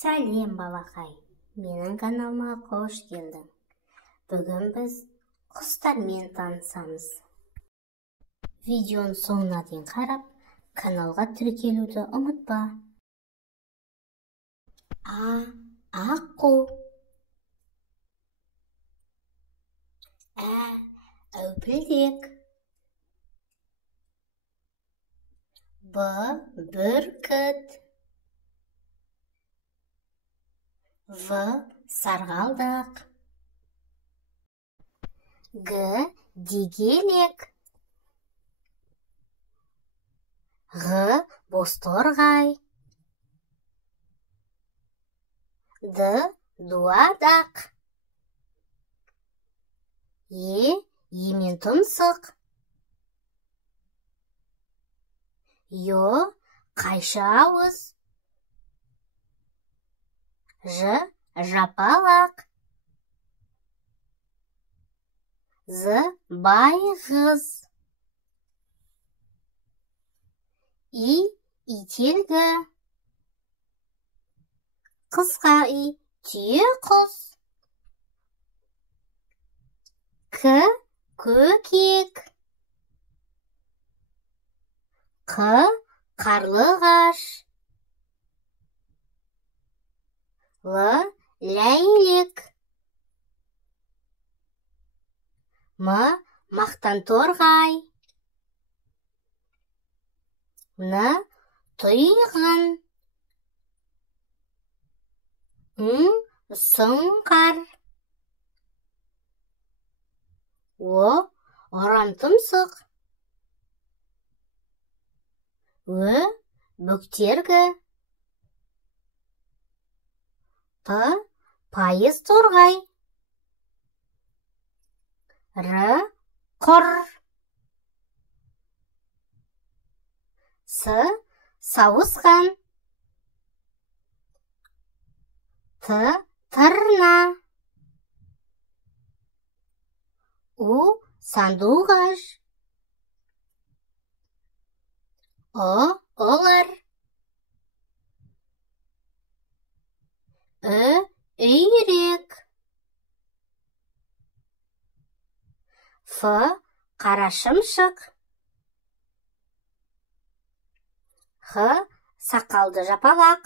Сәлем балақай, менің каналыма қош келдің. Бүгін біз құстармен танысамыз. Видеоның соңына дейін қарап, каналға тіркелуді ұмытпа. Аққу. Әупілдек. Бүркіт. Сарғалдақ. Дегелек. Бозторғай. Дуадақ. Ементұмсық. Қайшы ауыз. Жапалақ. Байғыз. Ителгі. Қысқа үй, түйеқұс. Көкек. Қарлығаш. Ләйлек. Мақтанторғай. Тұйғын. Сұңқар. Орамтұмсық. Бөктергі. Пайыз торғай. Құр. Сауысқан. Тырна. Сандуғаш. Олар. Үйрек. Қарашымшық. Сақалды жапалақ.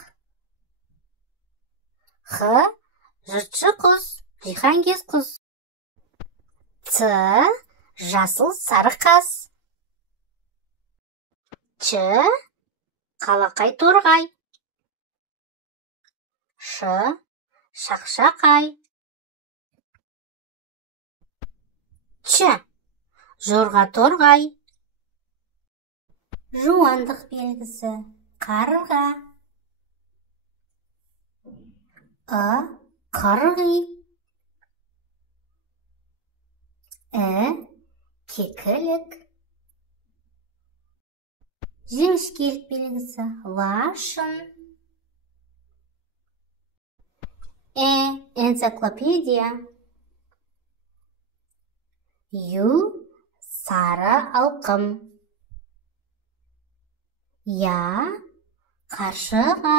Жыртшы құс, жиһангез құс. Жасыл сары қаз. Қалақай торғай. Шақшақай. Жорға торғай. Жуандық белгісі. Қарға. Қырғи. Кекілік. Жіңішкелік белгісі. Лашын. Энциклопедия. Сары алқым. Қаршыға.